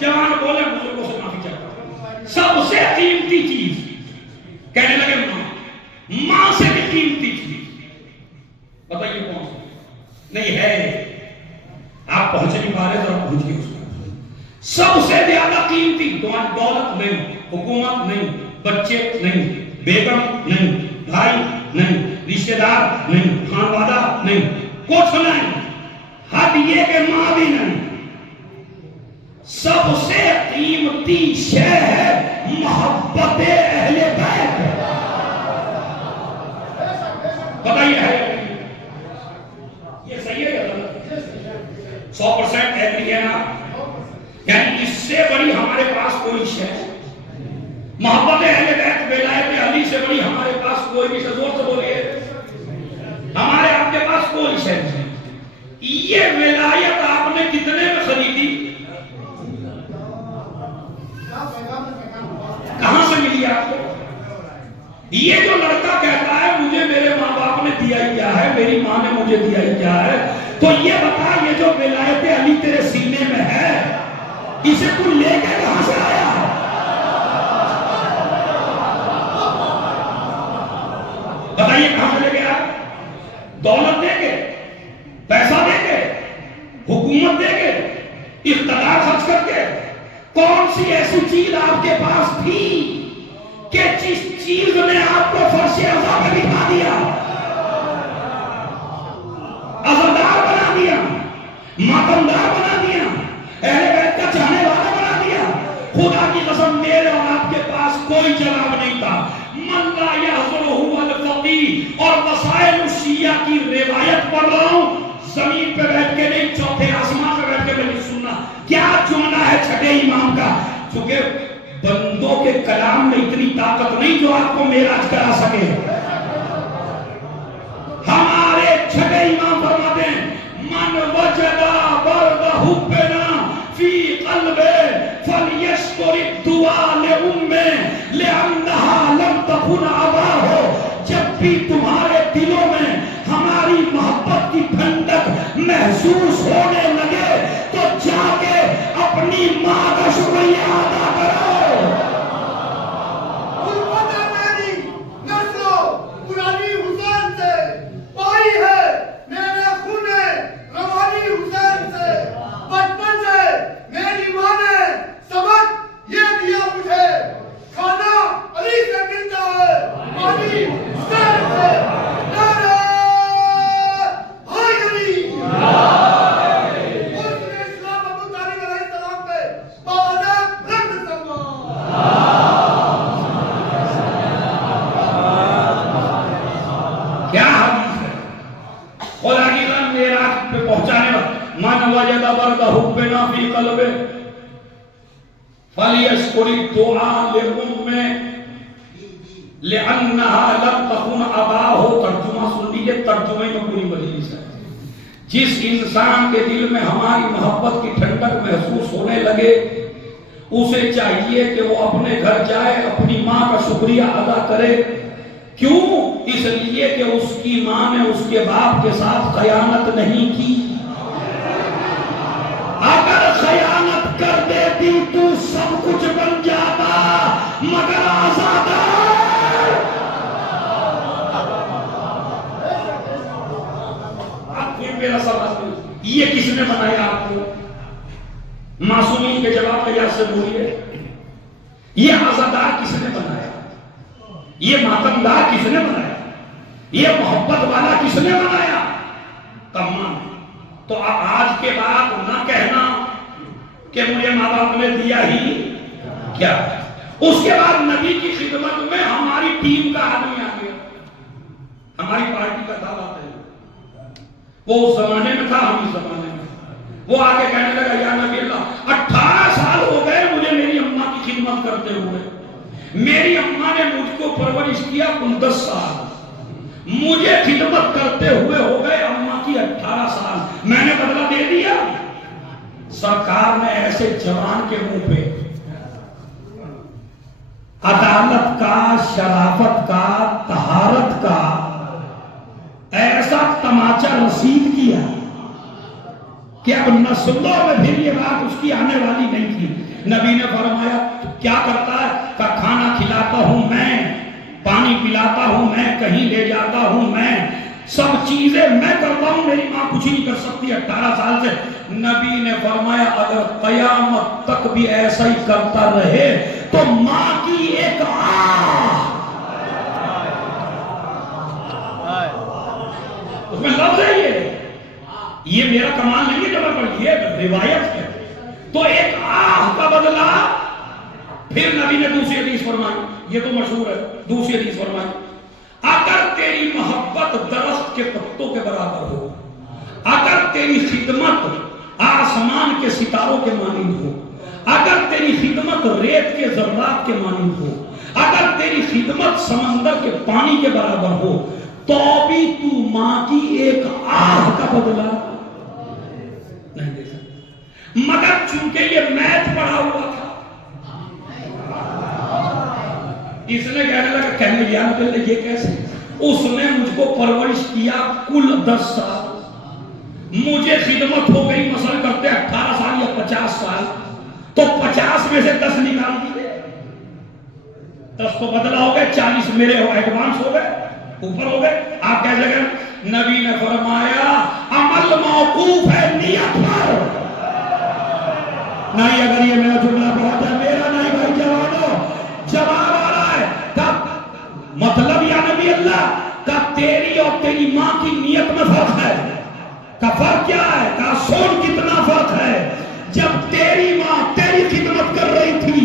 جوان بولے بزرگوں سے معافی چاہتا ہوں، سب سے قیمتی چیز کہنے لگے ماں سے بھی قیمتی چیز بتائیے کون سی؟ نہیں ہے، آپ پہنچ نہیں پا رہے، ذرا پوچھئے اس کو۔ سب سے زیادہ قیمتی تمہاری دولت نہیں، حکومت نہیں، بچے نہیں، بیگم نہیں، بھائی نہیں، رشتہ دار نہیں، خانوادہ نہیں، کچھ نہیں، حد یہ کہ ماں بھی نہیں، سب سے قیمتی شے ہے محبت اہل بیت۔ بتائیے ہے یہ صحیح ہے یا غلط؟ 100% ایگری ہے نا؟ یعنی اس سے بڑی ہمارے پاس کوئی شے، محبت اہل بیت ولایت علی سے بڑی ہمارے پاس کوئی بھی شے، زور سے بولیے، ہمارے آپ کے پاس کوئی شے نہیں۔ یہ ولایت آپ نے کتنے میں خریدی؟ کہاں سے ملی آپ کو؟ یہ جو لڑکا کہتا ہے مجھے میرے ماں باپ نے دیا ہی کیا ہے، میری ماں نے مجھے دیا ہی کیا ہے، تو یہ بتا یہ جو ولایت علی تیرے سینے میں ہے اسے تو لے کے کہاں سے آیا؟ بتائیے کہاں سے لے کے آیا؟ دولت دے کے، پیسہ دے کے، حکومت دے کے، اقتدار خرچ کر کے؟ کون سی ایسی چیز آپ کے پاس تھی کہ جس چیز نے آپ کو فرش عزا پہ بٹھا دیا، عزادار بنا دیا، ماتمدار بنا دیا، اہل بیت کا چاہنے والا بنا دیا؟ خدا کی قسم میرے اور آپ کے پاس کوئی جواب نہیں تھا۔ من لا یحضرہ الفقیہ، اور وسائل الشیعہ کی روایت پڑھ رہا ہوں، زمین پہ بیٹھ کے نہیں، چوتھے آسمان پہ بیٹھ کے نہیں سننا۔ کیا جملہ ہے چھٹے امام کا؟ چونکہ بندوں کے کلام میں اتنی طاقت نہیں جو آپ کو معراج کرا سکے۔ ہمارے چھٹے امام فرماتے ہیں من وجد برد حبنا فی قلبہ فلیشکر الدعاء لأمہ لأنہا لم تکن اباہ۔ جب بھی تمہارے دلوں میں ہماری محبت کی ٹھنڈک محسوس ہونے لگے تو جا کے اپنی ماں کا شکریہ ادا کرو۔ فَلْيَشْكُرِ الدُّعَاءَ لِأُمِّهِ لِأَنَّهَا لَمْ تَكُنْ أَبَاهُ۔ ترجمہ سن لیجئے، ترجمے میں پوری مجلس ہے۔ جس انسان کے دل میں ہماری محبت کی ٹھنڈک محسوس ہونے لگے اسے چاہیے کہ وہ اپنے گھر جائے، اپنی ماں کا شکریہ ادا کرے۔ کیوں؟ اس لیے کہ اس کی ماں نے اس کے باپ کے ساتھ خیانت نہیں کی۔ اگر خیانت کر دیتی تو سب کچھ بن جاتا مگر آزادار۔ آپ کوئی میرا سوال نہیں، یہ کس نے بنایا آپ کو؟ معصومین کے جواب میں یاد سے بولیے، یہ آزادار کس نے بنایا؟ یہ ماتمدار کس نے بنایا؟ یہ محبت والا کس نے بنایا؟ تمام۔ تو اب آج کے بعد نہ کہنا کہ مجھے ماں باپ نے دیا ہی کیا۔ اس کے بعد نبی کی خدمت میں ہماری ٹیم کا آدمی آ گیا، ہماری پارٹی کا تھا، بات ہے وہ اس زمانے میں تھا، ہم اس زمانے میں۔ وہ آگے کہنے لگا یا نبی اللہ 18 سال ہو گئے مجھے میری اماں کی خدمت کرتے ہوئے، میری اماں نے مجھ کو پرورش کیا 10 سال، مجھے خدمت کرتے ہوئے ہو گئے اماں کی 18 سال، میں نے بدلہ دے دیا؟ سرکار نے ایسے جوان کے منہ پہ عدالت کا، شرافت کا، طہارت کا ایسا تماچا رسید کیا کہ اب نسلوں میں پھر یہ بات اس کی آنے والی نہیں تھی. نبی نے فرمایا کیا کرتا ہے؟ کہ کھانا کھلاتا ہوں میں، پانی پلاتا ہوں میں، کہیں لے جاتا ہوں میں، سب چیزیں میں کرتا ہوں، میری ماں کچھ نہیں کر سکتی 18 سال سے. نبی نے فرمایا اگر قیامت تک بھی ایسا ہی کرتا رہے تو ماں کی ایک اس میں لفظ ہے، یہ میرا کمال نہیں ہے جو میں پڑھی، یہ روایت ہے. تو ایک کا بدلہ. پھر نبی نے دوسری حدیث فرمائی، یہ تو مشہور ہے، دوسری حدیث فرمائی اگر تیری محبت درخت کے پتوں کے برابر ہو، اگر تیری خدمت آسمان کے ستاروں کے مانند ہو، اگر تیری خدمت ریت کے ذرات کے مانند ہو، اگر تیری خدمت سمندر کے پانی کے برابر ہو، تو بھی تو ماں کی ایک آہ کا بدلہ نہیں دے سکتا. مگر چونکہ یہ میتھ پڑھا ہوا تھا، اس نے کہنے لگا یہ کیسے؟ اس نے مجھ کو پرورش کیا کل 10 سال، مجھے خدمت ہو گئی مثلا کرتے 18 سال یا 50 سال، تو 50 میں سے 10 نکال دیے، 10 تو بدلا ہو گئے، 40 میرے ایڈوانس ہو گئے، اوپر ہو گئے. آپ کیسے گئے؟ نبی نے فرمایا عمل موقوف ہے نیت پر. نہیں اگر یہ میرا جملہ بہت ہے، میرا نہیں بھائی، جوانو جواب آ رہا ہے. مطلب یا نبی اللہ کا تیری اور تیری ماں کی نیت میں فرق ہے. کا فرق کیا ہے؟ کا سوچ کتنا فرق ہے. جب تیری ماں تیری خدمت کر رہی تھی،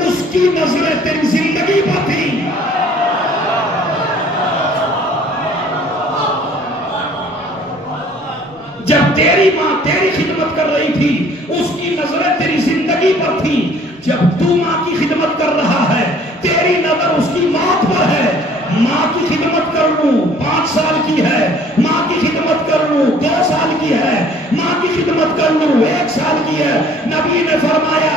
اس کی نظریں تیری زندگی پر تھی. جب تیری ماں تیری خدمت کر رہی تھی، اس کی نظریں تیری زندگی پر تھی. جب تو ماں کی خدمت کر رہا ہے، تیری نظر اس کی موت پر ہے. ماں کی خدمت کر لوں 5 سال کی ہے، ماں کی خدمت کر لوں 2 سال کی ہے، ماں کی خدمت کر لوں 1 سال کی ہے. نبی نے فرمایا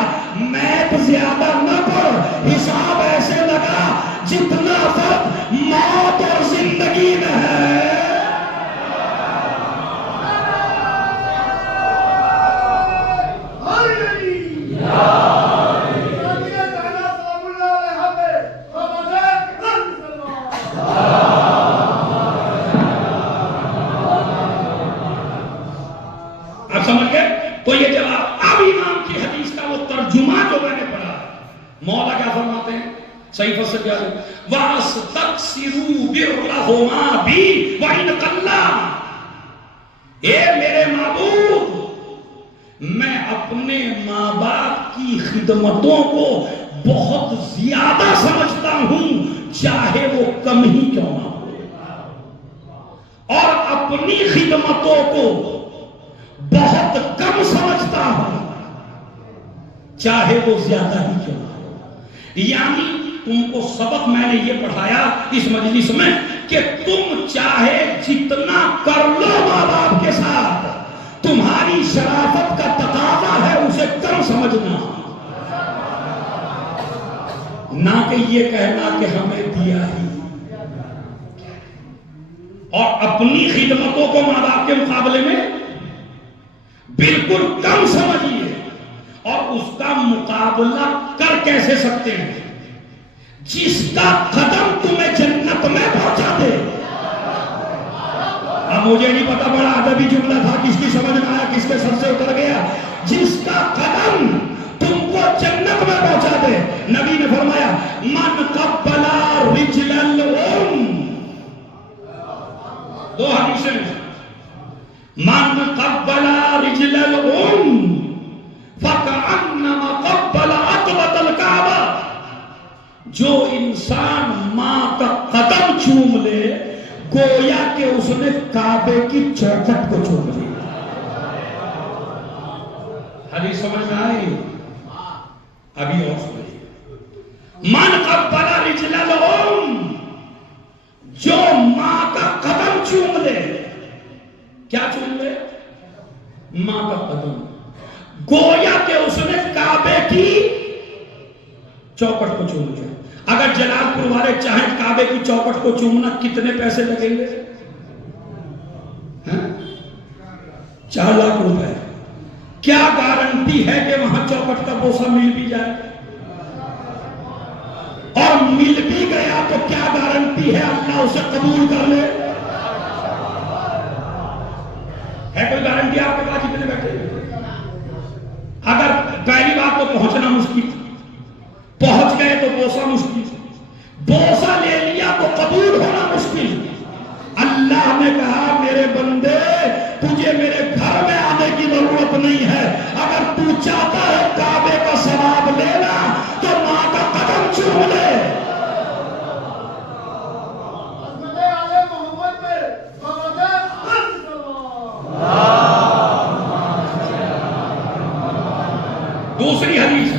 میت زیادہ نہ پڑھ، حساب ایسے لگا جتنا فرق موت اور زندگی میں ہے. مولا کیا فرماتے ہیں صحیفہ سے کیا ہے؟ وَاسْتَقْسِرُوا بِرَّهُمَا بِي وَإِنْ قَلَّا. اے میرے معبود، میں اپنے ماں باپ کی خدمتوں کو بہت زیادہ سمجھتا ہوں، چاہے وہ کم ہی کیوں نہ ہو، اور اپنی خدمتوں کو بہت کم سمجھتا ہوں، چاہے وہ زیادہ ہی کیوں نہ ہو. یعنی تم کو سبق میں نے یہ پڑھایا اس مجلس میں کہ تم چاہے جتنا کر لو ماں باپ کے ساتھ، تمہاری شرافت کا تقاضا ہے اسے کم سمجھنا، نہ کہ یہ کہنا کہ ہمیں دیا ہی. اور اپنی خدمتوں کو ماں باپ کے مقابلے میں بالکل کم سمجھیے، اور اس کا مقابلہ کر کیسے سکتے ہیں؟ جس کا قدم تمہیں جنت میں پہنچا دے. اب مجھے نہیں پتا، بڑا ادبی جملہ تھا، کس کی سمجھ میں آیا، کس کے سر سے اتر گیا. جس کا قدم تم کو جنت میں پہنچا دے. نبی نے فرمایا من قبل رجل الام، 2 حدیثیں، من قبل رجل الام فَكَأَنَّمَا قَبَّلَ عَقْبَةَ الْكَعْبَةِ. جو انسان ماں کا قدم چوم لے گویا کہ اس نے کعبے کی چوکھٹ کو چوم لیا. حدیث سمجھ میں آئی؟ ابھی اور سمجھیے. من قبل رجل الام، جو ماں کا قدم چوم لے. کیا چوم لے؟ ماں کا قدم. گویا کہ اس نے کعبے کی چوکٹ کو چوم لیا. اگر جلال پور والے چاہیں کعبے کی چوکٹ کو چومنا کتنے پیسے لگیں گے؟ 4 لاکھ روپے. کیا گارنٹی ہے کہ وہاں چوکھٹ کا بوسہ مل بھی جائے؟ اور مل بھی گیا تو کیا گارنٹی ہے اللہ اسے قبول کر لے؟ ہے کوئی گارنٹی آپ کے پاس جتنے بیٹھے؟ اگر پہلی بات تو پہنچنا مشکل، پہنچ گئے تو بوسہ مشکل، بوسہ لے لیا تو قبول ہونا مشکل۔ اللہ نے کہا میرے بندے تجھے میرے گھر میں آنے کی ضرورت نہیں ہے، اگر تو چاہتا ہے کعبے کا ثواب لینا تو ماں کا قدم چوم لے۔ دوسری حدیث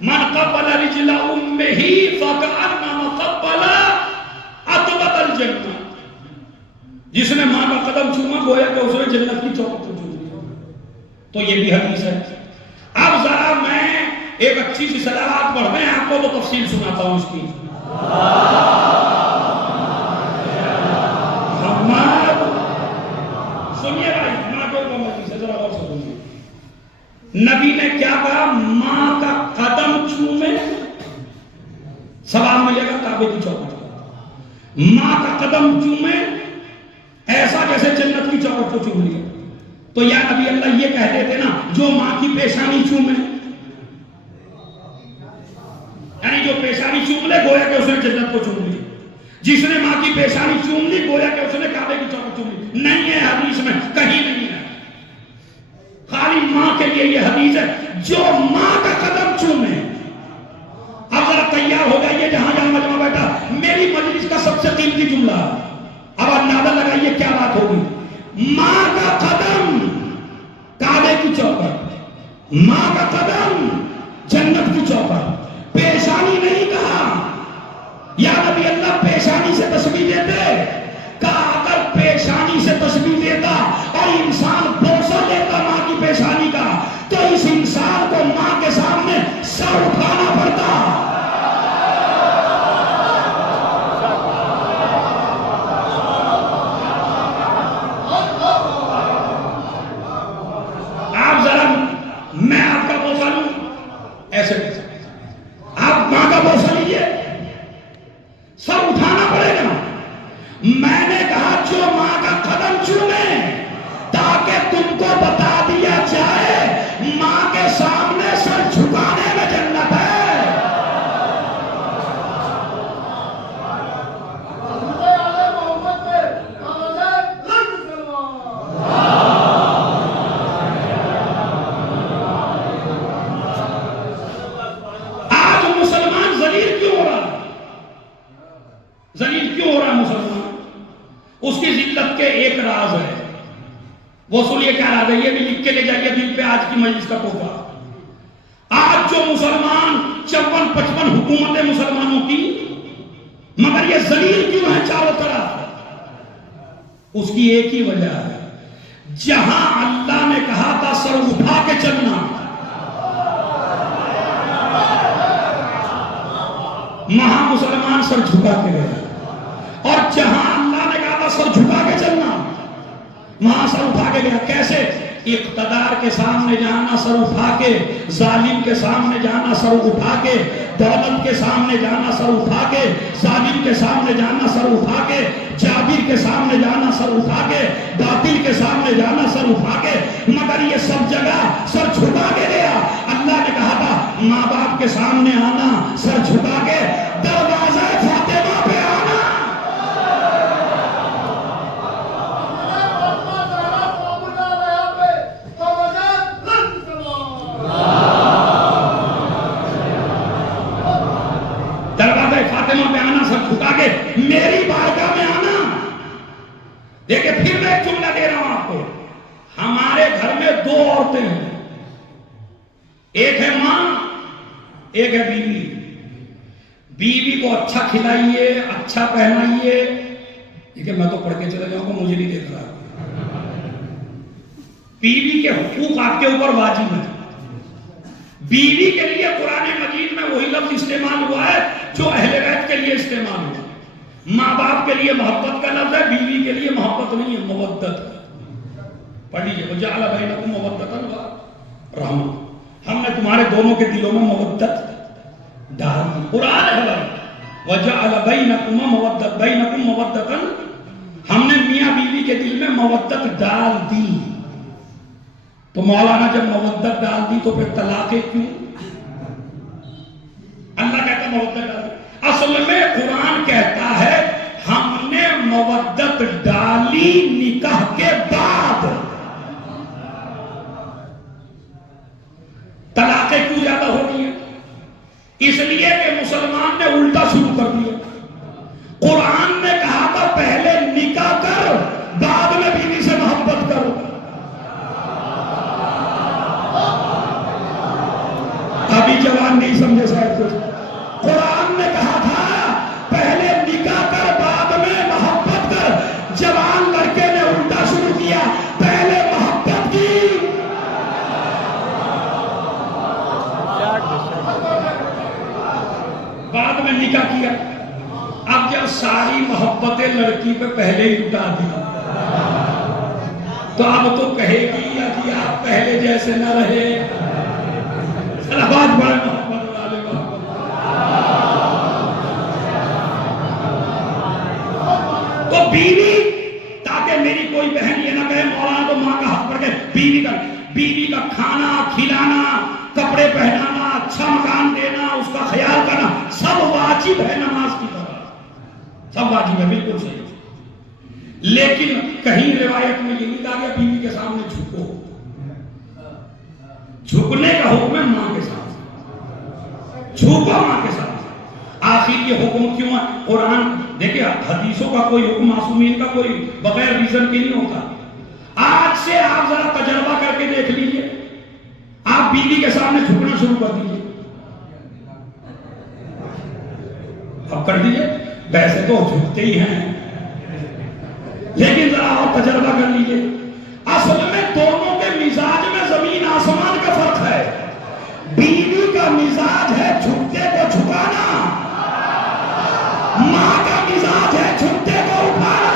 من قبل رجل امہ فکأنما قبل عتبۃ الجنہ، جس نے ماں کا قدم چوما گویا کہ اس نے جنت کی چوکھٹ کو چوم لیا۔ تو یہ بھی حدیث ہے۔ اب ذرا میں ایک اچھی سی صلاحات پڑھ رہے ہیں آپ کو تو تفصیل سناتا ہوں اس کی۔ سنیے بھائی، ماں کو سے ذرا اور سے سنیے۔ نبی نے کیا کہا؟ ماں کا قدم چومے ثواب ملے گا کعبے کی چوکھٹ کا۔ ماں کا قدم چومے ایسا جیسے جنت کی چوکھٹ کو چوم لیا۔ تو یا نبی اللہ یہ کہتے تھے نا جو ماں کی پیشانی چومے، یعنی جو پیشانی چوم لے گویا کہ اس نے جنت کو چوم لی، جس نے ماں کی پیشانی چوم لی گویا کہ اس نے کعبے کی چوکھٹ چوم لی۔ نہیں ہے حدیث میں، کہیں نہیں ہے، خالی ماں کے لیے یہ حدیث ہے جو ماں کا قدم چومے۔ اب ذرا تیار ہو جائیے جہاں جہاں مجمع بیٹھا، میری مجلس کا سب سے قیمتی جملہ، اب اندازہ لگائیے کیا بات ہوگی۔ ماں کا قدم کعبے کی چوکھٹ، ماں کا قدم جنت کی چوکھٹ، پیشانی نہیں کہا۔ یا نبی اللہ پیشانی سے تشبیہ دیتے، کہا اگر پیشانی سے تشبیہ دیتا اور انسان بوسہ لیتا ماں کی پیشانی کا تو اس انسان کو ماں کے سامنے سر اٹھانا پڑتا۔ آپ ذرا میں آپ کا بوسہ لوں ایسے، آپ ماں کا بوسہ لیجیے، سر اٹھانا پڑے گا۔ میں نے کہا جو ماں کا قدم چومے تاکہ تم کو بتا دیا جائے ماں کے سامنے سر جھکانے میں جنت ہے۔ آج مسلمان ذلیل کیوں ہو رہا؟ ذلیل کیوں ہو رہا مسلمان؟ اس کی ذلت کے ایک راز ہے، وہ سنیے کیا راز ہے، یہ بھی لکھ کے لے جائیے دل پہ آج کی مجلس کا تحفہ۔ آج جو مسلمان 54-55 حکومتیں مسلمانوں کی، مگر یہ ذلیل کیوں ہے چاروں طرف؟ اس کی ایک ہی وجہ ہے، جہاں اللہ نے کہا تھا سر اٹھا کے چلنا، وہاں مسلمان سر جھکا کے گئے، اور جہاں اللہ نے کہا تھا سر جھکا کے چلنا وہاں سر اٹھا کے گیا۔ کیسے؟ اقتدار کے سامنے جانا سر اٹھا کے، ظالم کے سامنے جانا سر اٹھا کے، دولت کے سامنے جانا سر اٹھا کے، ظالم کے سامنے جانا سر اٹھا کے، جابر کے سامنے جانا سر اٹھا کے، باطل کے سامنے جانا سر اٹھا کے، مگر یہ سب جگہ سر جھکا کے گیا۔ اللہ نے کہا تھا ماں باپ کے سامنے آنا سر جھکا کے، دروازہ فاطمہ پہ آنا۔ دروازہ فاطمہ پہ آنا سر جھکا کے، میری بارگاہ میں آنا۔ دیکھیں پھر میں ایک جملہ دے رہا ہوں آپ کو، ہمارے گھر میں دو عورتیں ہیں، ایک ہے ماں ایک ہے بیوی۔ بیوی کو اچھا کھلائیے، اچھا پہنائیے، دیکھیں میں تو پڑھ کے چلے جاؤں گا، مجھے نہیں دیکھ رہا۔ بیوی کے حقوق آپ کے اوپر واجب ہیں۔ بیوی کے لیے قرآن مجید میں وہی لفظ استعمال ہوا ہے جو اہل بیت کے لیے استعمال ہوا۔ ماں باپ کے لیے محبت کا لفظ ہے، بیوی کے لیے محبت نہیں ہے، مودت ہے۔ پڑھ لیجیے وَجَعَلَ بَيْنَكُمْ مَوَدَّةً رحمت، ہم نے تمہارے دونوں کے دلوں میں مودت ڈال دی. قرآن ہے بھائی، وَجَعَلَ بَيْنَكُمْ مَوَدَّةً، ہم نے میاں بیوی کے دل میں مودت ڈال دی. تو مولانا جب مودت ڈال دی تو پھر طلاقیں کیوں؟ اللہ کہتا ہے مودت ڈال دی. اصل میں قرآن کہتا ہے ہم نے مودت ڈالی نکاح کے بعد. طلاقیں کیوں زیادہ ہو رہی ہیں؟ اس لیے کہ مسلمان نے الٹا شروع کر دیا. قرآن نے کہا تھا پہلے نکاح کر بعد میں بیوی سے محبت کرو. ابھی جوان نہیں سمجھے شاید کچھ. قرآن نے کہا تھا پہلے نکاح کر بعد میں محبت کر. جوان لڑکے نے الٹا شروع کیا، پہلے محبت کی بعد میں نکاح کیا. اب جب ساری محبتیں لڑکی پہ پہلے ہی اٹھا دیا تو اب تو کہے گی کہ آپ پہلے جیسے نہ رہے. صلوات پڑھیں محمد والے محمد. تو بیوی، تاکہ میری کوئی بہن یہ نہ کہے مولانا تو ماں کا حق پڑ کے بیوی کا کھانا کھلانا، کپڑے پہنانا، اچھا مکان دینا، اس کا خیال کرنا سب واجب ہے نماز کی طرح. سب واجب ہے، بالکل صحیح. لیکن کہیں روایت میں یہ نہیں کہا گیا بیوی کے سامنے جھکو. جھکنے کا حکم ہے ماں کے سامنے، جھکو ماں کے سامنے. آخر یہ حکم کیوں ہے؟ قرآن دیکھیں، حدیثوں کا کوئی حکم معصومین کا کوئی بغیر ریزن کے نہیں ہوتا. آج سے آپ ذرا تجربہ کر کے دیکھ لیجئے، آپ بیوی کے سامنے جھکنا شروع کر دیجئے. اب کر دیجئے، ویسے تو جھکتے ہی ہیں لیکن ذرا اور تجربہ کر لیجئے. اصل میں دونوں کے مزاج میں زمین آسمان کا فرق ہے. بیوی کا مزاج ہے جھکتے کو جھکانا، ماں کا مزاج ہے جھکتے کو اٹھانا.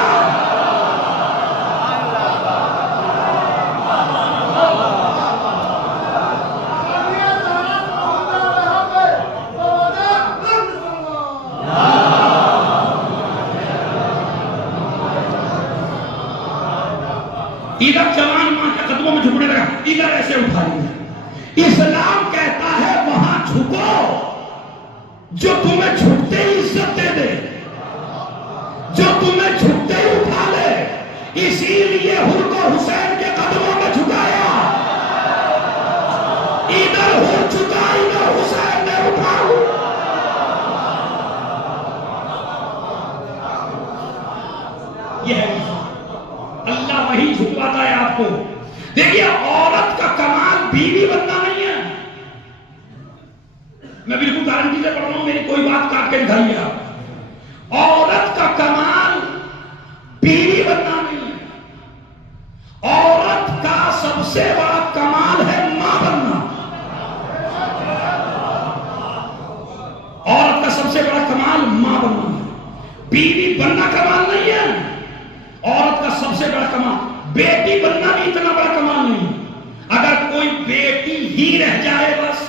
ادھر جوان ماں کے قدموں میں جھکنے لگا، ادھر ایسے اٹھا لیا. اسلام کہتا ہے وہاں جھکو جو تمہیں جھکتے ہی عزت دے دے، جو تمہیں جھکتے ہی اٹھا لے. اسی لیے حر کو حسین کے قدموں میں جھکایا. ادھر حر جھکا، ادھر حسین نے اٹھایا. یہ ہے اللہ وہی جھکواتا ہے آپ کو. دیکھیے عورت کا کمال بیوی بننا نہیں ہے. میں بالکل گارنٹی سے پڑھ رہا ہوں، میری کوئی بات کاٹ کے دکھائیے آپ. عورت کا کمال بیوی بننا نہیں ہے. عورت کا سب سے بڑا کمال ہے ماں بننا. عورت کا سب سے بڑا کمال ماں بننا ہے. بیوی بننا کمال نہیں ہے. عورت کا سب سے بڑا کمال بیٹی بننا بھی اتنا بڑا کمال نہیں ہے. اگر کوئی بیٹی ہی رہ جائے بس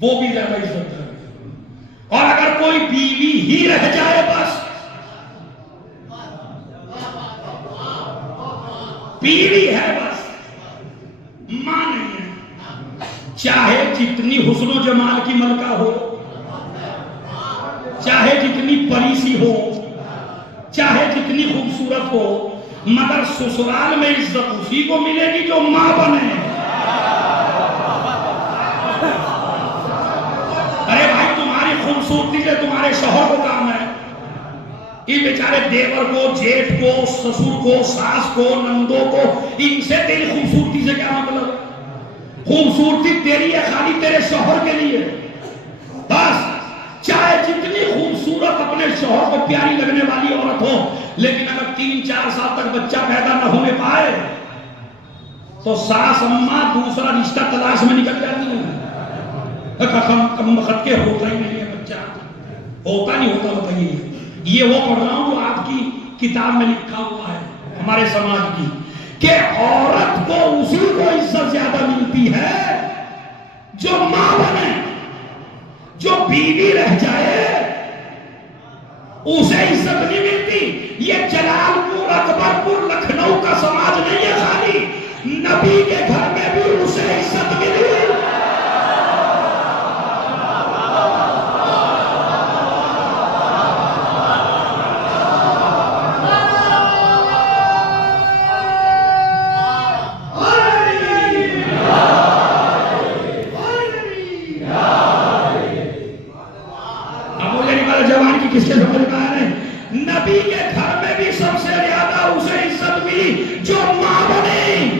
وہ بھی زیادہ عزت ہے. اور اگر کوئی بیوی ہی رہ جائے بس، بیوی ہے بس ماں نہیں ہے. چاہے جتنی حسن و جمال کی ملکہ ہو، چاہے جتنی پری سی ہو، چاہے جتنی خوبصورت ہو، مگر سسرال میں عزت اسی کو ملے گی جو ماں بنے. ارے بھائی تمہاری خوبصورتی سے تمہارے شوہر کو کام ہے. یہ بیچارے دیور کو، جیٹھ کو، سسر کو، ساس کو، نندوں کو، ان سے تیری خوبصورتی سے کیا مطلب ہے؟ خوبصورتی تیری ہے خالی تیرے شوہر کے لیے بس. چاہے جتنی خوبصورت اپنے شوہر کو پیاری لگنے والی عورت ہو، لیکن اگر 3-4 سال تک بچہ پیدا نہ ہونے پائے تو ساس اماں دوسرا رشتہ تلاش میں نکل جاتی ہیں. کم وقت کے ہوتا ہی نہیں ہے بچہ، ہوتا نہیں ہوتا. بتائیے، یہ وہ پڑھ رہا ہوں جو آپ کی کتاب میں لکھا ہوا ہے ہمارے سماج کی، کہ عورت کو اسی کو عزت زیادہ ملتی ہے جو ماں بنے، جو بیوی رہ جائے اسے عزت نہیں ملتی۔ یہ جلال پور، اکبر پور، لکھنؤ کا سماج نہیں ہے خالی، نبی کے گھر میں بھی اسے عزت ملی۔ کس کے سمجھ میں آ رہے ہیں؟ نبی کے گھر میں بھی سب سے زیادہ اسے عزت ملی جو ماں بنی،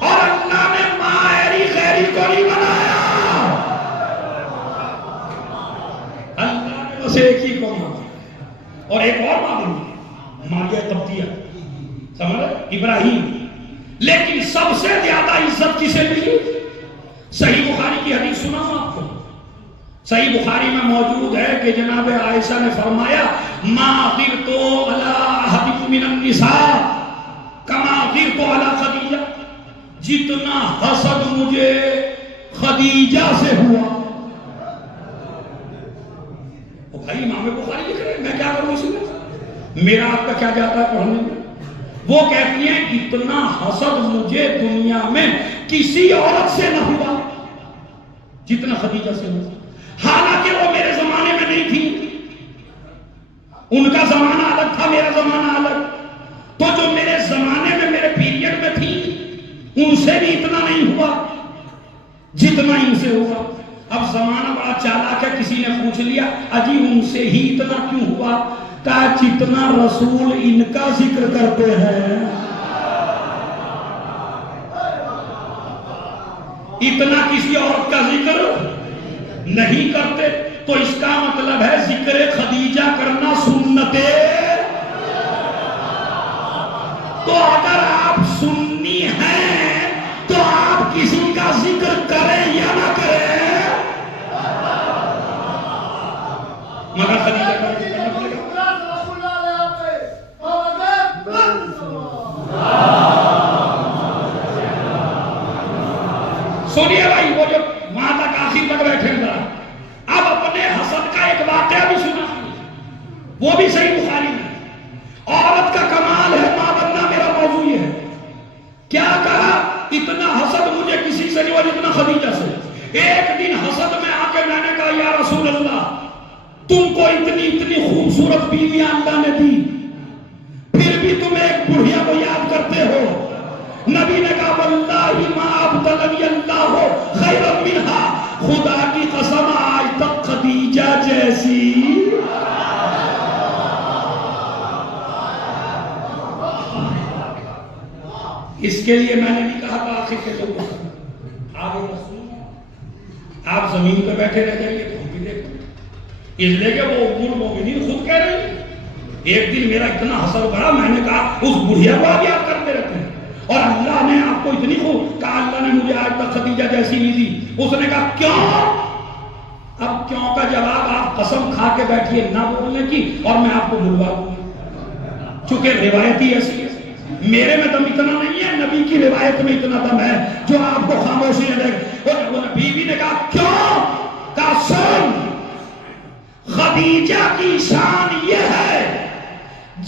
اور اللہ نے ماں ایری خیری کو نہیں بنایا، اللہ نے بس ایک ہی کو ماں، اور ایک اور ماں بنی ماریہ تبتیہ، سمجھ ابراہیم۔ لیکن سب سے زیادہ عزت کسے ملی؟ صحیح بخاری کی حدیث سنا ہوں آپ کو، صحیح بخاری میں موجود ہے کہ جناب عائشہ نے فرمایا ما غرت علی احد من النساء کما غرت علی خدیجہ، جتنا حسد مجھے خدیجہ سے ہوا۔ بھائی امام بخاری لکھ رہے ہیں، میں کیا کروں اس میں، میرا آپ کا کیا جاتا ہے پڑھنے میں؟ وہ کہتی ہیں اتنا حسد مجھے دنیا میں کسی عورت سے نہ ہوا جتنا خدیجہ سے ہوا، حالانکہ وہ میرے زمانے میں نہیں تھی، ان کا زمانہ الگ تھا، میرا زمانہ الگ، تو جو میرے زمانے میں میرے پیریڈ میں تھی ان سے بھی اتنا نہیں ہوا جتنا ان سے ہوا۔ اب زمانہ بڑا چالاک ہے، کسی نے پوچھ لیا اجی ان سے ہی اتنا کیوں ہوا؟ کہا جتنا رسول ان کا ذکر کرتے ہیں اتنا کسی عورت کا ذکر نہیں کرتے، تو اس کا مطلب ہے ذکر خدیجہ کرنا سنت ہے۔ تو اگر آپ سنی ہیں تو آپ کسی کا ذکر کریں یا نہ کریں، مگر خدیجہ کا ذکر کرنا پڑے گا۔ سنیے بھائی، وہ جو وہاں تک آخر تک بیٹھے گا، اب اپنے حسد کا ایک واقعہ بھی سنا، وہ بھی صحیح بخاری میں۔ عورت کا کمال ہے ماں بننا، میرا موضوع یہ ہے۔ کیا کہا؟ اتنا حسد مجھے کسی سے نہیں ہوا جتنا خدیجہ سے۔ ایک دن حسد میں آ کے میں نے کہا یا رسول اللہ، تم کو اتنی خوبصورت بیویاں اللہ نے دی، پھر بھی تم ایک بڑھیا کو یاد کرتے ہو۔ نبی نے کہا واللہ ما ابدلنی اللہ خیرا منہا، خدا کی قسم آج تک خدیجہ جیسی اس کے لیے میں نے بھی کہا تھا آخر کے لوگوں آپ آپ زمین پہ بیٹھے رہ جائیے تو ہم بھی دیکھتے ہیں، اس لیے کہ وہ ام المومنین خود کہہ رہے ہیں ایک دن میرا اتنا حسد بڑھا، میں نے کہا اس بڑھیا کو آپ یاد کرتے رہتے ہیں، اور اللہ نے آپ کو اتنی خوب کہا اللہ نے مجھے آج تک خدیجہ جیسی نہیں دی۔ اس نے کہا کیوں؟ اب کیوں کا جواب آپ قسم کھا کے بیٹھیے نہ بولنے کی، اور میں آپ کو بلوا دوں گا، چونکہ روایت ہی ایسی ہے۔ میرے میں دم اتنا نہیں ہے، نبی کی روایت میں اتنا دم ہے جو آپ کو خاموشی دے گا۔ وہ بیوی نے کہا کیوں؟ کہا سن، خدیجہ کی شان یہ ہے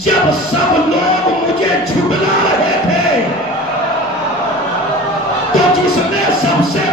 جب سب لوگ مجھے جھٹلا رہے تھے تو جس نے سب سے